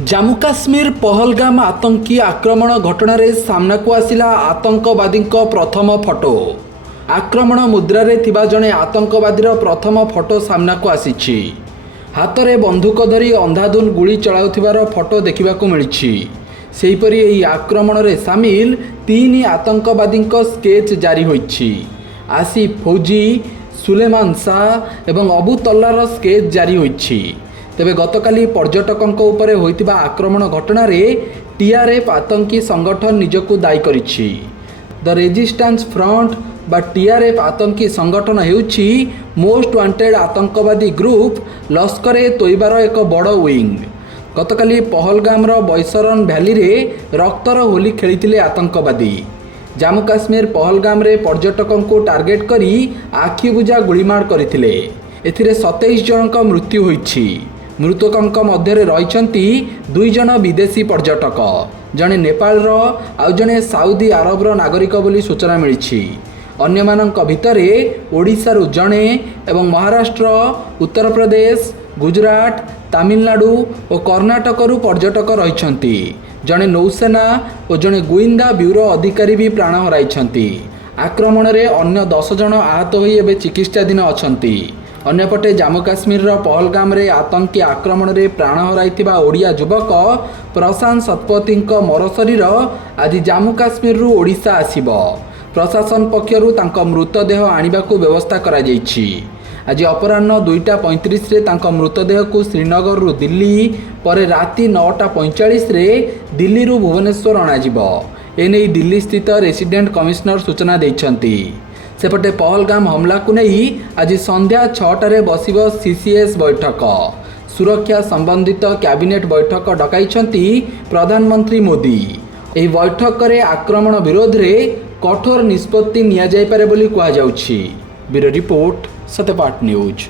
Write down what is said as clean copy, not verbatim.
ଜାମ୍ମୁ କାଶ୍ମୀର ପହଲଗାମ ଆତଙ୍କୀ ଆକ୍ରମଣ ଘଟଣାରେ ସାମ୍ନାକୁ ଆସିଲା ଆତଙ୍କବାଦୀଙ୍କ ପ୍ରଥମ ଫଟୋ। ଆକ୍ରମଣ ମୁଦ୍ରାରେ ଥିବା ଜଣେ ଆତଙ୍କବାଦୀର ପ୍ରଥମ ଫଟୋ ସାମ୍ନାକୁ ଆସିଛି। ହାତରେ ବନ୍ଧୁକ ଧରି ଅନ୍ଧାଧୁନ ଗୁଳି ଚଳାଉଥିବାର ଫଟୋ ଦେଖିବାକୁ ମିଳିଛି। ସେହିପରି ଏହି ଆକ୍ରମଣରେ ସାମିଲ 3 ଆତଙ୍କବାଦୀଙ୍କ ସ୍କେଚ୍ ଜାରି ହୋଇଛି। ଆସିଫ ଫୌଜି, ସୁଲେମାନ ଶାହ ଏବଂ ଅବୁ ତଲ୍ଲାର ସ୍କେଚ୍ ଜାରି ହୋଇଛି। ତେବେ ଗତକାଲି ପର୍ଯ୍ୟଟକଙ୍କ ଉପରେ ହୋଇଥିବା ଆକ୍ରମଣ ଘଟଣାରେ ଟିଆରଏଫ୍ ଆତଙ୍କୀ ସଂଗଠନ ନିଜକୁ ଦାୟୀ କରିଛି। ଦ ରେଜିଷ୍ଟାନ୍ସ ଫ୍ରଣ୍ଟ ବା ଟିଆରଏଫ୍ ଆତଙ୍କୀ ସଂଗଠନ ହେଉଛି ମୋଷ୍ଟ ୱାଣ୍ଟେଡ୍ ଆତଙ୍କବାଦୀ ଗ୍ରୁପ ଲସ୍କରେ ତୋଇବାର ଏକ ବଡ଼ ୱିଙ୍ଗ। ଗତକାଲି ପହଲଗାମର ବୈସରନ ଭ୍ୟାଲିରେ ରକ୍ତର ହୋଲି ଖେଳିଥିଲେ ଆତଙ୍କବାଦୀ। ଜାମ୍ମୁ କାଶ୍ମୀର ପହଲଗାମରେ ପର୍ଯ୍ୟଟକଙ୍କୁ ଟାର୍ଗେଟ କରି ଆଖିବୁଜା ଗୁଳିମାଡ଼ କରିଥିଲେ। ଏଥିରେ 27 ଜଣଙ୍କ ମୃତ୍ୟୁ ହୋଇଛି। ମୃତକଙ୍କ ମଧ୍ୟରେ ରହିଛନ୍ତି 2 ଜଣ ବିଦେଶୀ ପର୍ଯ୍ୟଟକ, ଜଣେ ନେପାଳର ଆଉ ଜଣେ ସାଉଦି ଆରବର ନାଗରିକ ବୋଲି ସୂଚନା ମିଳିଛି। ଅନ୍ୟମାନଙ୍କ ଭିତରେ ଓଡ଼ିଶାରୁ ଜଣେ ଏବଂ ମହାରାଷ୍ଟ୍ର, ଉତ୍ତରପ୍ରଦେଶ, ଗୁଜରାଟ, ତାମିଲନାଡୁ ଓ କର୍ଣ୍ଣାଟକରୁ ପର୍ଯ୍ୟଟକ ରହିଛନ୍ତି। ଜଣେ ନୌସେନା ଓ ଜଣେ ଗୁଇନ୍ଦା ବ୍ୟୁରୋ ଅଧିକାରୀ ବି ପ୍ରାଣ ହରାଇଛନ୍ତି। ଆକ୍ରମଣରେ ଅନ୍ୟ 10 ଜଣ ଆହତ ହୋଇ ଏବେ ଚିକିତ୍ସାଧୀନ ଅଛନ୍ତି। ଅନ୍ୟପଟେ ଜାମ୍ମୁ କାଶ୍ମୀରର ପହଲଗାମରେ ଆତଙ୍କୀ ଆକ୍ରମଣରେ ପ୍ରାଣ ହରାଇଥିବା ଓଡ଼ିଆ ଯୁବକ ପ୍ରଶାନ୍ତ ଶତପଥୀଙ୍କ ମରଶରୀର ଆଜି ଜାମ୍ମୁ କାଶ୍ମୀରରୁ ଓଡ଼ିଶା ଆସିବ। ପ୍ରଶାସନ ପକ୍ଷରୁ ତାଙ୍କ ମୃତଦେହ ଆଣିବାକୁ ବ୍ୟବସ୍ଥା କରାଯାଇଛି। ଆଜି ଅପରାହ୍ନ 2:35ରେ ତାଙ୍କ ମୃତଦେହକୁ ଶ୍ରୀନଗରରୁ ଦିଲ୍ଲୀ, ପରେ ରାତି 9:45ରେ ଦିଲ୍ଲୀରୁ ଭୁବନେଶ୍ୱର ଅଣାଯିବ। ଏନେଇ ଦିଲ୍ଲୀ ସ୍ଥିତ ରେସିଡେଣ୍ଟ କମିଶନର ସୂଚନା ଦେଇଛନ୍ତି। ସେପଟେ ପହଲଗାମ ହମଲାକୁ ନେଇ ଆଜି ସନ୍ଧ୍ୟା 6ଟାରେ ବସିବ ସିସିଏସ୍ ବୈଠକ। ସୁରକ୍ଷା ସମ୍ବନ୍ଧିତ କ୍ୟାବିନେଟ୍ ବୈଠକ ଡକାଇଛନ୍ତି ପ୍ରଧାନମନ୍ତ୍ରୀ ମୋଦି। ଏହି ବୈଠକରେ ଆକ୍ରମଣ ବିରୋଧରେ କଠୋର ନିଷ୍ପତ୍ତି ନିଆଯାଇପାରେ ବୋଲି କୁହାଯାଉଛି। ବ୍ୟୁରୋ ରିପୋର୍ଟ, ସତ୍ୟପାଠ ନ୍ୟୁଜ୍।